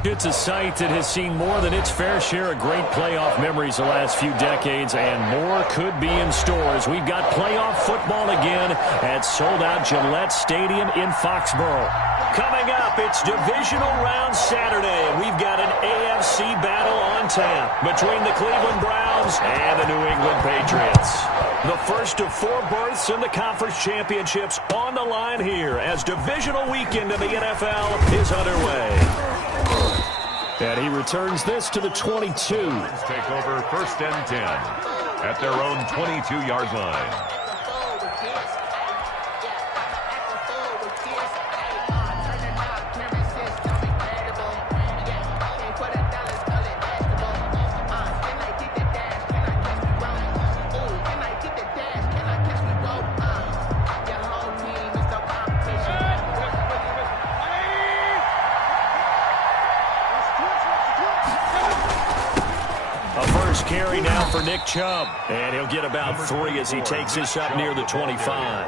It's a site that has seen more than its fair share of great playoff memories the last few decades, and more could be in store as we've got playoff football again at sold-out Gillette Stadium in Foxborough. Coming up, it's divisional round Saturday, and we've got an AFC battle on tap between the Cleveland Browns and the New England Patriots. The first of 4 berths in the conference championships on the line here as divisional weekend in the NFL is underway. And he returns this to the 22. Take over 1st and 10 at their own 22-yard line. Carry now for Nick Chubb, and he'll get about 3 as he takes this up near the 25.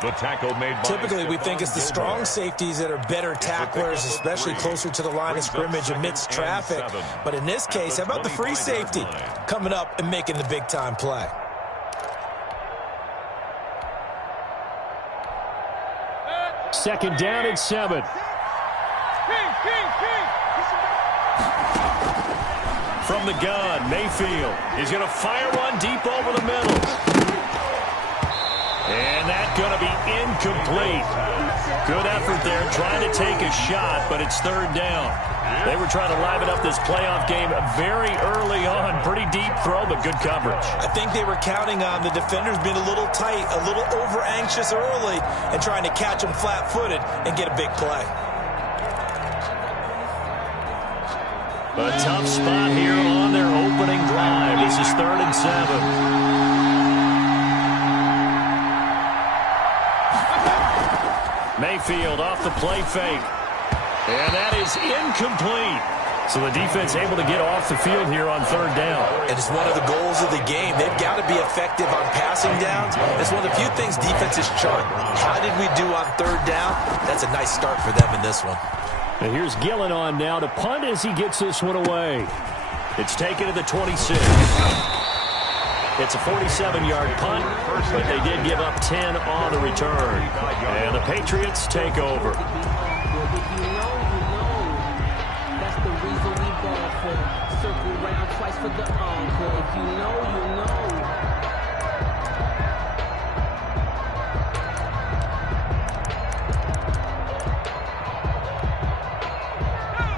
The tackle made by typically we think it's the strong safeties that are better tacklers, especially closer to the line of scrimmage amidst traffic. But in this case, how about the free safety coming up and making the big-time play? Second down and 7. From the gun, Mayfield. He's going to fire one deep over the middle. And that's going to be incomplete. Good effort there trying to take a shot, but it's 3rd down. They were trying to liven up this playoff game very early on. Pretty deep throw, but good coverage. I think they were counting on the defenders being a little tight, a little over-anxious early, and trying to catch them flat-footed and get a big play. A tough spot here on their opening drive. This is 3rd and 7. Mayfield off the play fake. And that is incomplete. So the defense able to get off the field here on 3rd down. And it's one of the goals of the game. They've got to be effective on passing downs. It's one of the few things defenses chart. How did we do on 3rd down? That's a nice start for them in this one. And here's Gillen on now to punt as he gets this one away. It's taken to the 26. It's a 47-yard punt, but they did give up 10 on the return. And the Patriots take over. That's the reason we ball for. Circle round twice for the encore. If you know, you know.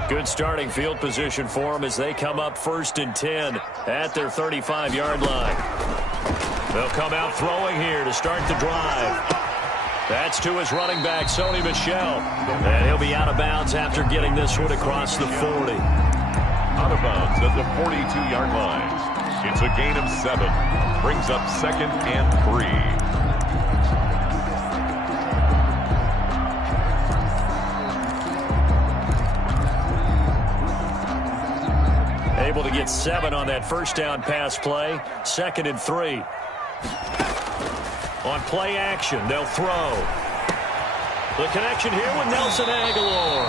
Good starting field position for them as they come up 1st and 10 at their 35-yard line. They'll come out throwing here to start the drive. That's to his running back, Sony Michel. And he'll be out of bounds after getting this one across the 40. Out of bounds at the 42-yard line. It's a gain of 7. Brings up 2nd and 3. Able to get 7 on that 1st down pass play. 2nd and 3. On play action, they'll throw. The connection here with Nelson Aguilar.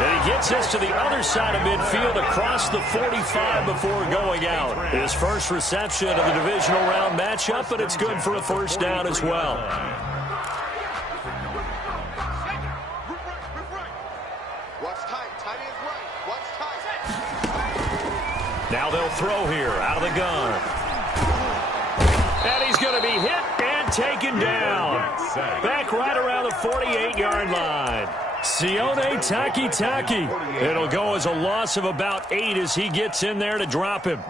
And he gets this to the other side of midfield across the 45 before going out. His first reception of the divisional round matchup, but it's good for a 1st down as well. Now they'll throw here out of the gun. And he's going to be hit and taken down. Back right around the 48-yard line. Sione Takitaki. It'll go as a loss of about 8 as he gets in there to drop him.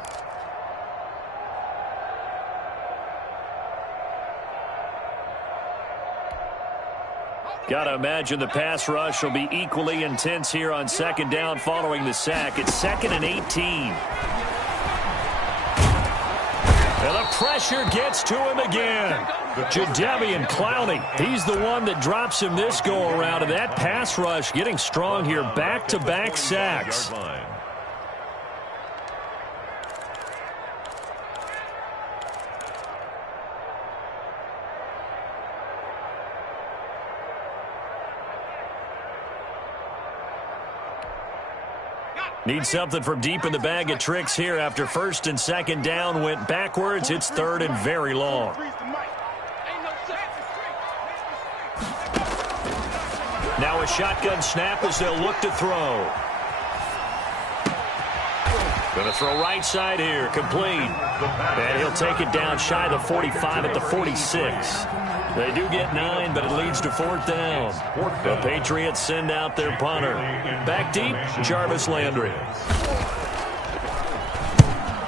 Got to imagine the pass rush will be equally intense here on 2nd down following the sack. It's 2nd and 18. And the pressure gets to him again. Jadeveon Clowney, he's the one that drops him this go-around. And that pass rush getting strong here. Back-to-back sacks. Need something from deep in the bag of tricks here after first and second down went backwards. It's third and very long. Now a shotgun snap as they'll look to throw. Going to throw right side here, complete. And he'll take it down shy of the 45 at the 46. They do get 9, but it leads to fourth down. The Patriots send out their punter. Back deep, Jarvis Landry.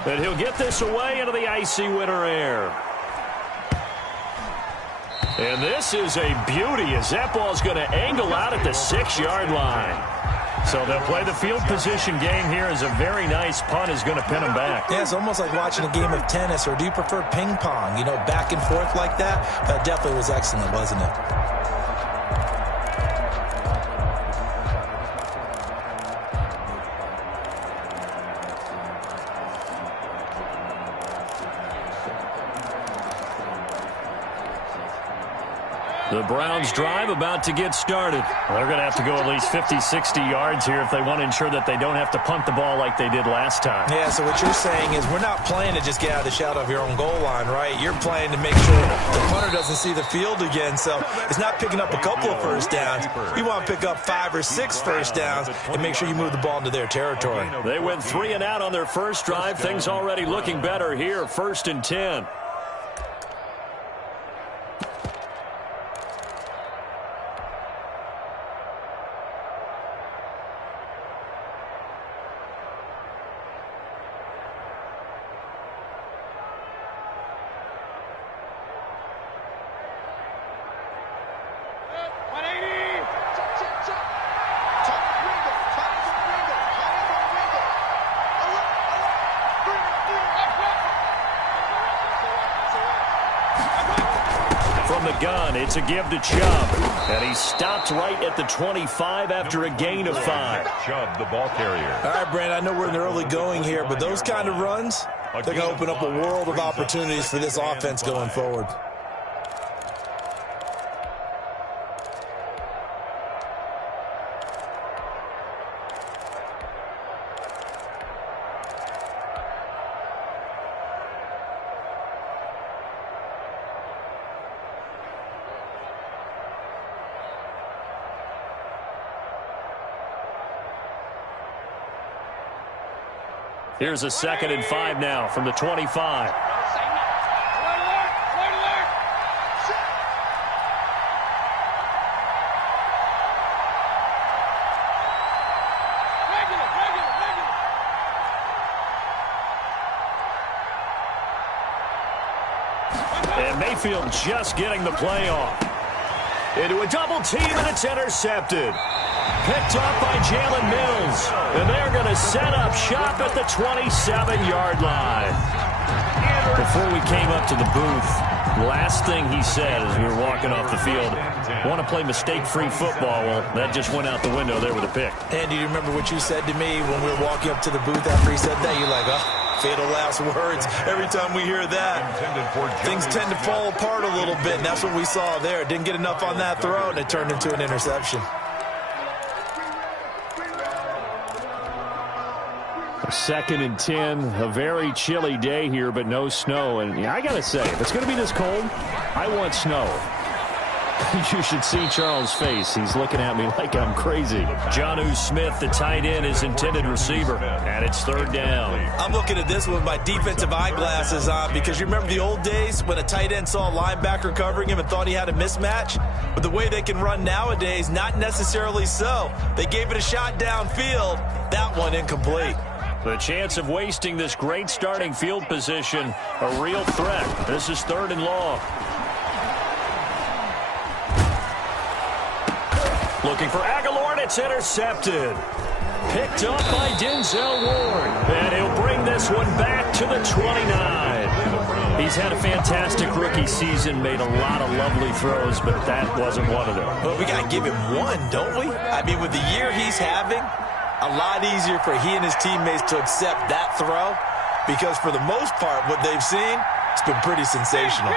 And he'll get this away into the icy winter air. And this is a beauty as that ball's going to angle out at the 6-yard line. So they'll play the field position game here as a very nice punt is going to pin them back. Yeah, it's almost like watching a game of tennis, or do you prefer ping pong? You know, back and forth like that? That definitely was excellent, wasn't it? The Browns drive about to get started. They're going to have to go at least 50, 60 yards here if they want to ensure that they don't have to punt the ball like they did last time. Yeah, so what you're saying is we're not playing to just get out of the shadow of your own goal line, right? You're playing to make sure the punter doesn't see the field again. So it's not picking up a couple of first downs. You want to pick up 5 or 6 first downs and make sure you move the ball into their territory. They went 3 and out on their first drive. Things already looking better here. 1st and 10. From the gun, it's a give to Chubb. And he stopped right at the 25 after a gain of 5. Chubb, the ball carrier. All right, Brandon, I know we're in the early going here, but those kind of runs, they're going to open up a world of opportunities for this offense going forward. Here's a 2nd and 5 now from the 25. And Mayfield just getting the play off. Into a double team, and it's intercepted. Picked up by Jalen Mills. And they're going to set up shop at the 27-yard line. Before we came up to the booth, last thing he said as we were walking off the field, want to play mistake-free football. Well, that just went out the window there with a pick. And do you remember what you said to me when we were walking up to the booth after he said that? You're like, oh, fatal last words. Every time we hear that, things tend to fall apart a little bit, and that's what we saw there. Didn't get enough on that throw, and it turned into an interception. 2nd and 10, a very chilly day here, but no snow. And yeah, I got to say, if it's going to be this cold, I want snow. You should see Charles' face. He's looking at me like I'm crazy. Jonnu Smith, the tight end, is intended receiver, and it's 3rd down. I'm looking at this with my defensive eyeglasses on because you remember the old days when a tight end saw a linebacker covering him and thought he had a mismatch? But the way they can run nowadays, not necessarily so. They gave it a shot downfield. That one incomplete. The chance of wasting this great starting field position, a real threat. This is 3rd and long. Looking for Aguilar, and it's intercepted. Picked up by Denzel Ward. And he'll bring this one back to the 29. He's had a fantastic rookie season, made a lot of lovely throws, but that wasn't one of them. Well, we got to give him one, don't we? I mean, with the year he's having, a lot easier for he and his teammates to accept that throw because for the most part, what they've seen, it's been pretty sensational.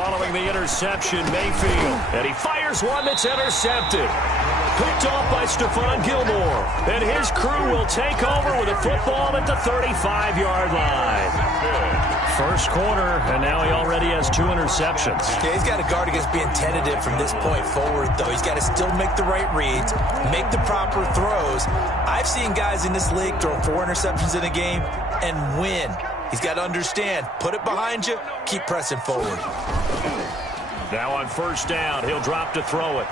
Following the interception, Mayfield. And he fires one that's intercepted. Picked off by Stephon Gilmore. And his crew will take over with a football at the 35-yard line. First quarter, and now he already has 2 interceptions. Yeah, he's got to guard against being tentative from this point forward, though. He's got to still make the right reads, make the proper throws. I've seen guys in this league throw 4 interceptions in a game and win. He's got to understand, put it behind you, keep pressing forward. Now on first down, he'll drop to throw it.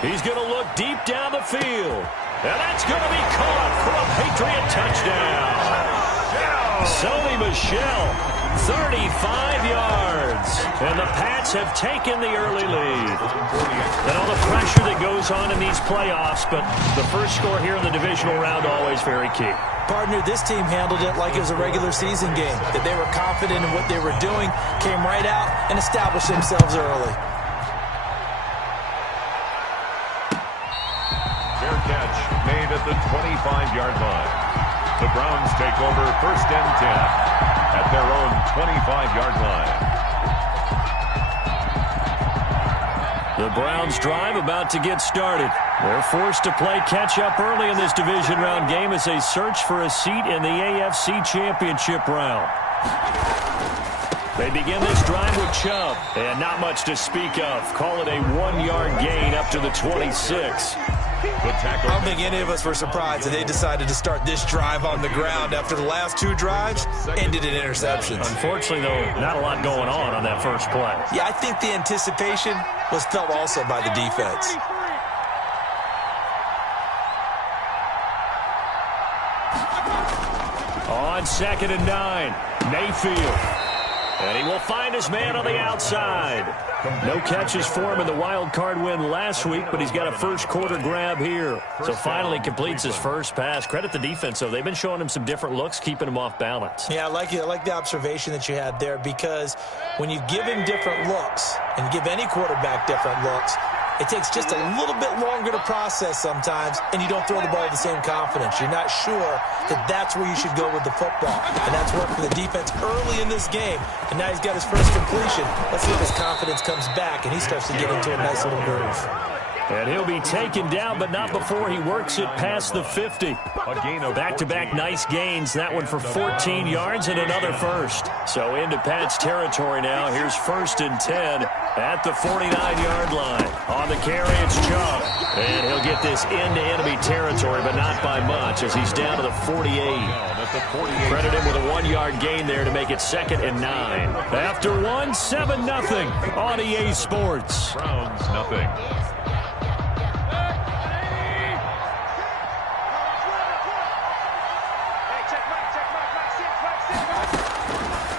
He's going to look deep down the field. And that's going to be caught for a Patriot touchdown. Sony Michel, 35 yards. And the Pats have taken the early lead. And all the pressure that goes on in these playoffs, but the first score here in the divisional round always very key. Partner, this team handled it like it was a regular season game, that they were confident in what they were doing, came right out and established themselves early. Fair catch made at the 25-yard line. The Browns take over first and 10 at their own 25-yard line. The Browns drive about to get started. They're forced to play catch-up early in this division round game as they search for a seat in the AFC Championship round. They begin this drive with Chubb, and not much to speak of. Call it a 1-yard gain up to the 26. I don't think any of us were surprised that they decided to start this drive on the ground after the last 2 drives ended in interceptions. Unfortunately, though, not a lot going on that first play. Yeah, I think the anticipation was felt also by the defense. On 2nd and 9, Mayfield. And he will find his man on the outside. No catches for him in the wild card win last week, but he's got a first quarter grab here. So finally completes his first pass. Credit the defense, though. They've been showing him some different looks, keeping him off balance. Yeah, I like the observation that you had there, because when you give him different looks and give any quarterback different looks, it takes just a little bit longer to process sometimes, and you don't throw the ball with the same confidence. You're not sure that that's where you should go with the football. And that's worked for the defense early in this game. And now he's got his first completion. Let's see if his confidence comes back, and he starts to get into a nice little groove. And he'll be taken down, but not before he works it past the 50. Back-to-back nice gains. That one for 14 yards and another first. So into Pat's territory now. Here's 1st and 10 at the 49-yard line. On the carry, it's Chubb. And he'll get this into enemy territory, but not by much, as he's down to the 48. Credit him with a 1-yard gain there to make it 2nd and 9. After one, 7-0 on EA Sports. Browns, nothing.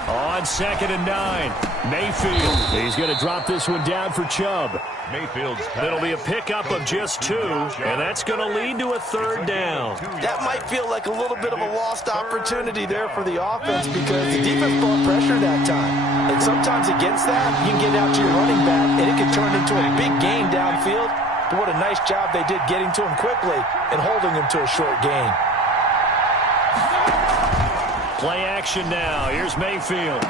On 2nd and 9, Mayfield. He's going to drop this one down for Chubb. Mayfield's It'll be a pickup of just 2, and that's going to lead to a 3rd down. That might feel like a little bit of a lost opportunity there for the offense, because the defense brought pressure that time. And sometimes against that, you can get out to your running back, and it can turn into a big gain downfield. But what a nice job they did getting to him quickly and holding him to a short gain. Play action now. Here's Mayfield.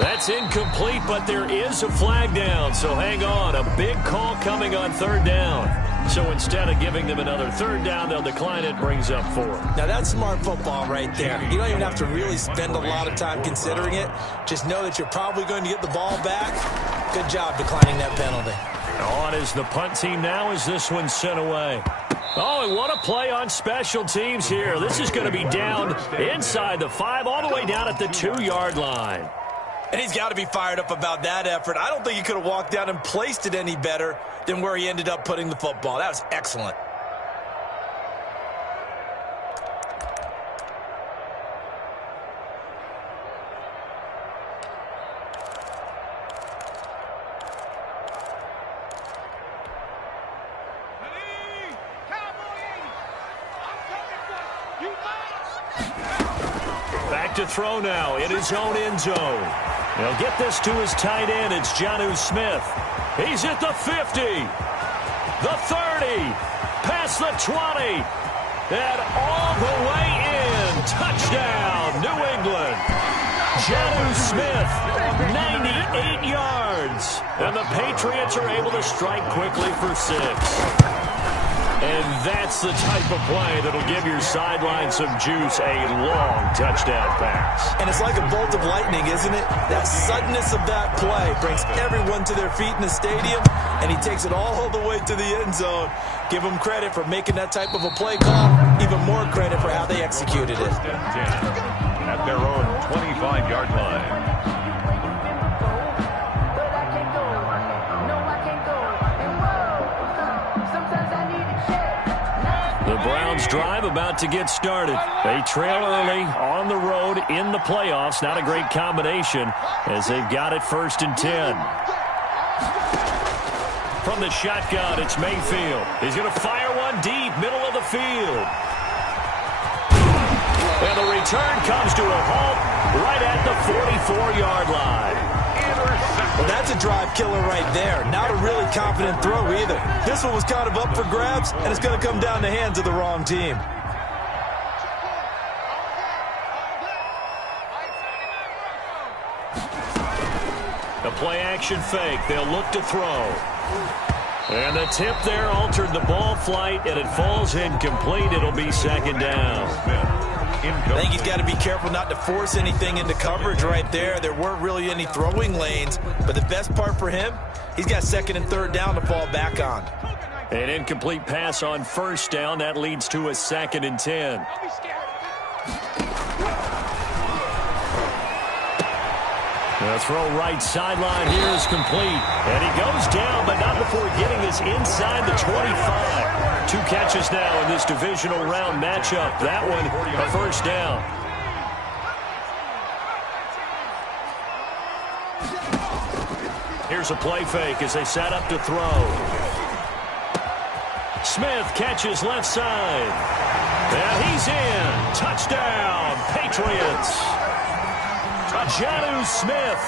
That's incomplete, but there is a flag down, so hang on. A big call coming on 3rd down. So instead of giving them another 3rd down, they'll decline it, brings up 4. Now that's smart football right there. You don't even have to really spend a lot of time considering it. Just know that you're probably going to get the ball back. Good job declining that penalty. On is the punt team now as this one's sent away. Oh, and what a play on special teams here. This is going to be down inside the 5, all the way down at the 2-yard line. And he's got to be fired up about that effort. I don't think he could have walked down and placed it any better than where he ended up putting the football. That was excellent. Back to throw now in his own end zone. He'll get this to his tight end. It's Jonnu Smith. He's at the 50, the 30, past the 20, and all the way in. Touchdown, New England. Jonnu Smith, 98 yards. And the Patriots are able to strike quickly for 6. And that's the type of play that'll give your sideline some juice, a long touchdown pass. And it's like a bolt of lightning, isn't it? That suddenness of that play brings everyone to their feet in the stadium, and he takes it all the way to the end zone. Give him credit for making that type of a play call, even more credit for how they executed it. At their own 25-yard line. The Browns drive about to get started. They trail early on the road in the playoffs. Not a great combination as they've got it 1st and 10. From the shotgun, it's Mayfield. He's going to fire one deep, middle of the field. And the return comes to a halt right at the 44-yard line. Well, that's a drive killer right there. Not a really confident throw either. This one was kind of up for grabs, and it's going to come down the hands of the wrong team. A play-action fake. They'll look to throw. And the tip there altered the ball flight, and it falls incomplete. It'll be 2nd down. I think he's got to be careful not to force anything into coverage right there. There weren't really any throwing lanes, but the best part for him, he's got 2nd and 3rd down to fall back on. An incomplete pass on 1st down. That leads to a 2nd and 10. The throw right sideline here is complete. And he goes down, but not before getting us inside the 25. 2 catches now in this divisional round matchup. That one, a 1st down. Here's a play fake as they set up to throw. Smith catches left side. And he's in. Touchdown, Patriots. Jonnu Smith,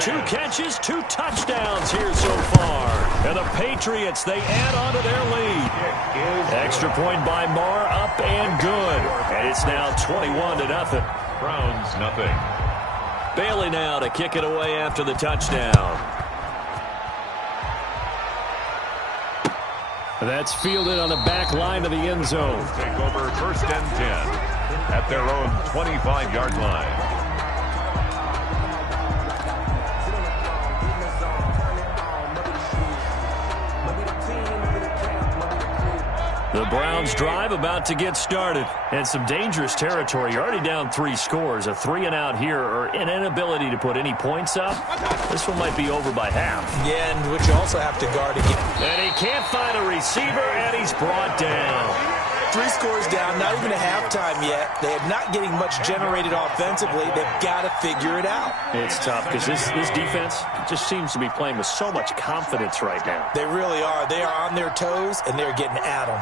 2 catches, 2 touchdowns here so far. And the Patriots, they add on to their lead. Extra point by Marr, up and good. And it's now 21-0. Browns, nothing. Bailey now to kick it away after the touchdown. That's fielded on the back line of the end zone. Take over 1st and 10 at their own 25-yard line. The Browns drive about to get started. And some dangerous territory. You're already down 3 scores. A 3-and-out here or an inability to put any points up. This one might be over by half. Yeah, and which you also have to guard again. And he can't find a receiver, and he's brought down. 3 scores down, not even a halftime yet. They are not getting much generated offensively. They've got to figure it out. It's tough because this defense just seems to be playing with so much confidence right now. They really are. They are on their toes, and they're getting at them.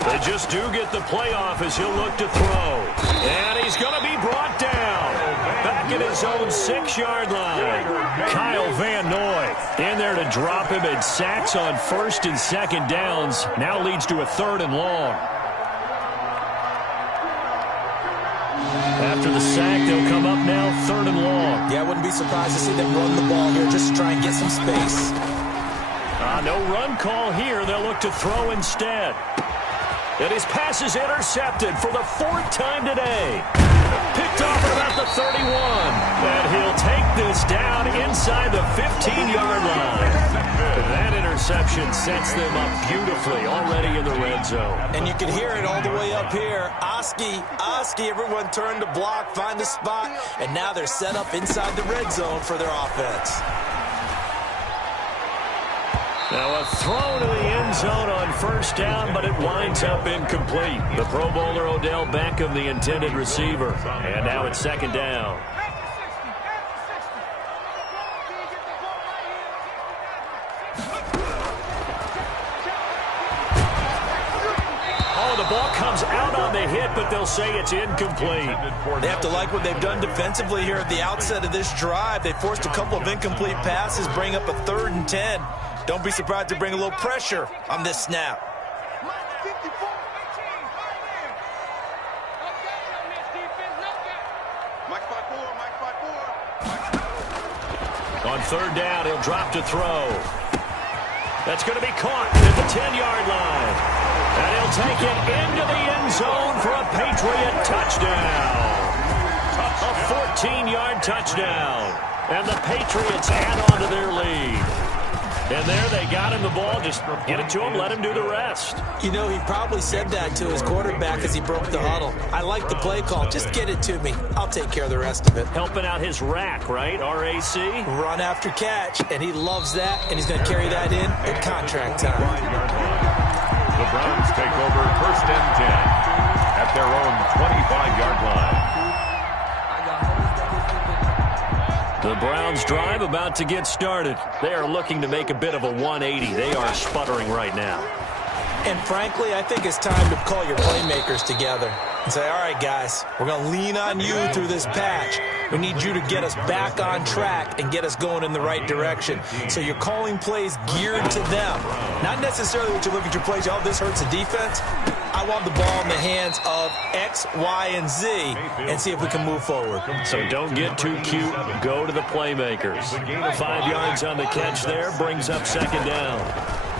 They just do get the playoff as he'll look to throw. And he's going to be brought down. Back at his own 6-yard line. Kyle Van Noy in there to drop him, and sacks on 1st and 2nd downs. Now leads to a 3rd and long. After the sack, they'll come up now 3rd and long. Yeah, I wouldn't be surprised to see them run the ball here just to try and get some space. No run call here. They'll look to throw instead. And his pass is intercepted for the 4th time today. Picked off at about the 31. And he'll take this down inside the 15-yard line. That interception sets them up beautifully already in the red zone. And you can hear it all the way up here. Oski, everyone turned to block, find the spot, and now they're set up inside the red zone for their offense. Now a throw to the end zone on 1st down, but it winds up incomplete. The Pro Bowler Odell Beckham, the intended receiver. And now it's 2nd down. Oh, the ball comes out on the hit it, but they'll say it's incomplete. They have to like what they've done defensively here at the outset of this drive. They forced a couple of incomplete passes, bring up a 3rd and 10. Don't be surprised to bring a little pressure on this snap. On 3rd down, he'll drop to throw. That's going to be caught at the 10-yard line. And he'll take it into the end zone for a Patriot touchdown. A 14-yard touchdown. And the Patriots add on to their lead. And there they got him the ball. Just get it to him, let him do the rest. You know, he probably said that to his quarterback as he broke the huddle. I like the play call. Just get it to me. I'll take care of the rest of it. Helping out his rack, right? RAC? Run after catch, and he loves that, and he's going to carry that in at contract time. The Browns take over 1st and 10 at their own 25-yard line. The Browns drive about to get started. They are looking to make a bit of a 180. They are sputtering right now. And frankly, I think it's time to call your playmakers together and say, all right, guys, we're going to lean on you through this patch. We need you to get us back on track and get us going in the right direction. So you're calling plays geared to them. Not necessarily what you look at your plays, oh, this hurts the defense. I want the ball in the hands of X, Y, and Z and see if we can move forward. So don't get too cute. Go to the playmakers. 5 yards on the catch there brings up 2nd down.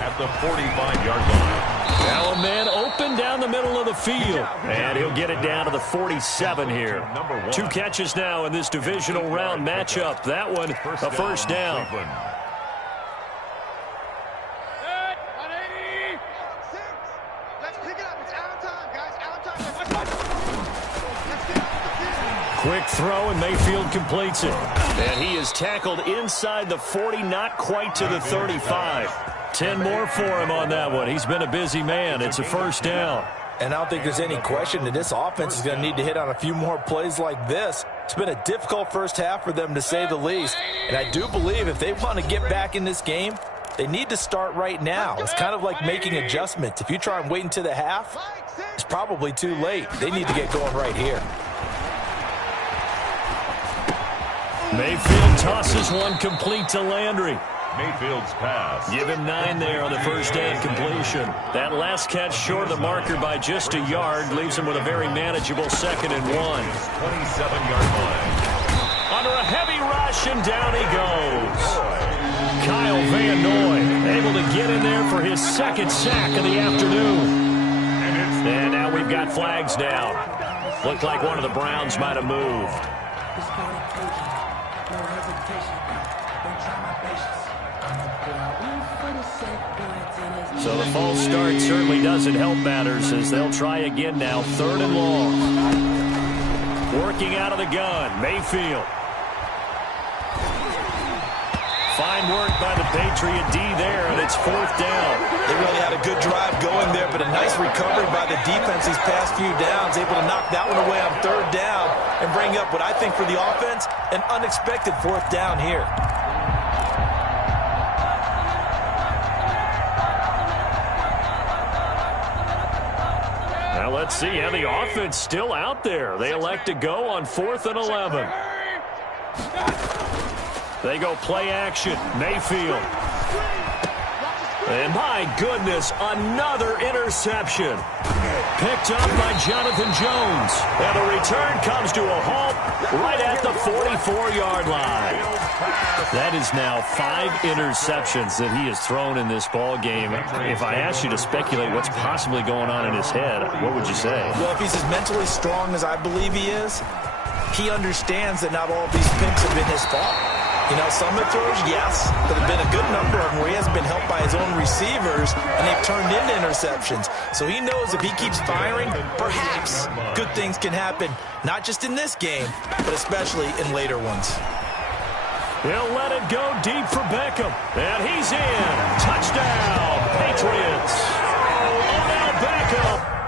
At the 45-yard line. Now a man open down the middle of the field. And he'll get it down to the 47 here. 2 catches now in this divisional round matchup. That one, a 1st down. Quick throw, and Mayfield completes it. And he is tackled inside the 40, not quite to the 35. 10 more for him on that one. He's been a busy man. It's a 1st down. And I don't think there's any question that this offense is going to need to hit on a few more plays like this. It's been a difficult first half for them, to say the least. And I do believe if they want to get back in this game, they need to start right now. It's kind of like making adjustments. If you try and wait until the half, it's probably too late. They need to get going right here. Mayfield tosses one complete to Landry. Mayfield's pass. Give him 9 there on the 1st down completion. That last catch short of the marker by just a yard leaves him with a very manageable 2nd and 1. 27-yard line. Under a heavy rush, and down he goes. Kyle Van Noy able to get in there for his 2nd sack of the afternoon. And now we've got flags down. Looked like one of the Browns might have moved. So the false start certainly doesn't help matters as they'll try again now. 3rd and long. Working out of the gun, Mayfield. Fine work by the Patriot D there, and it's 4th down. They really had a good drive going there, but a nice recovery by the defense these past few downs, able to knock that one away on 3rd down and bring up what I think for the offense, an unexpected 4th down here. Now let's see how the offense still out there. They elect to go on 4th and 11. They go play action. Mayfield. And my goodness, another interception. Picked up by Jonathan Jones. And the return comes to a halt right at the 44-yard line. That is now 5 interceptions that he has thrown in this ball game. If I asked you to speculate what's possibly going on in his head, what would you say? Well, if he's as mentally strong as I believe he is, he understands that not all of these picks have been his fault. You know, some of the throws, yes, but there have been a good number of them where he hasn't been helped by his own receivers, and they've turned into interceptions. So he knows if he keeps firing, perhaps good things can happen, not just in this game, but especially in later ones. He'll let it go deep for Beckham, and he's in. Touchdown, Patriots. Odell Beckham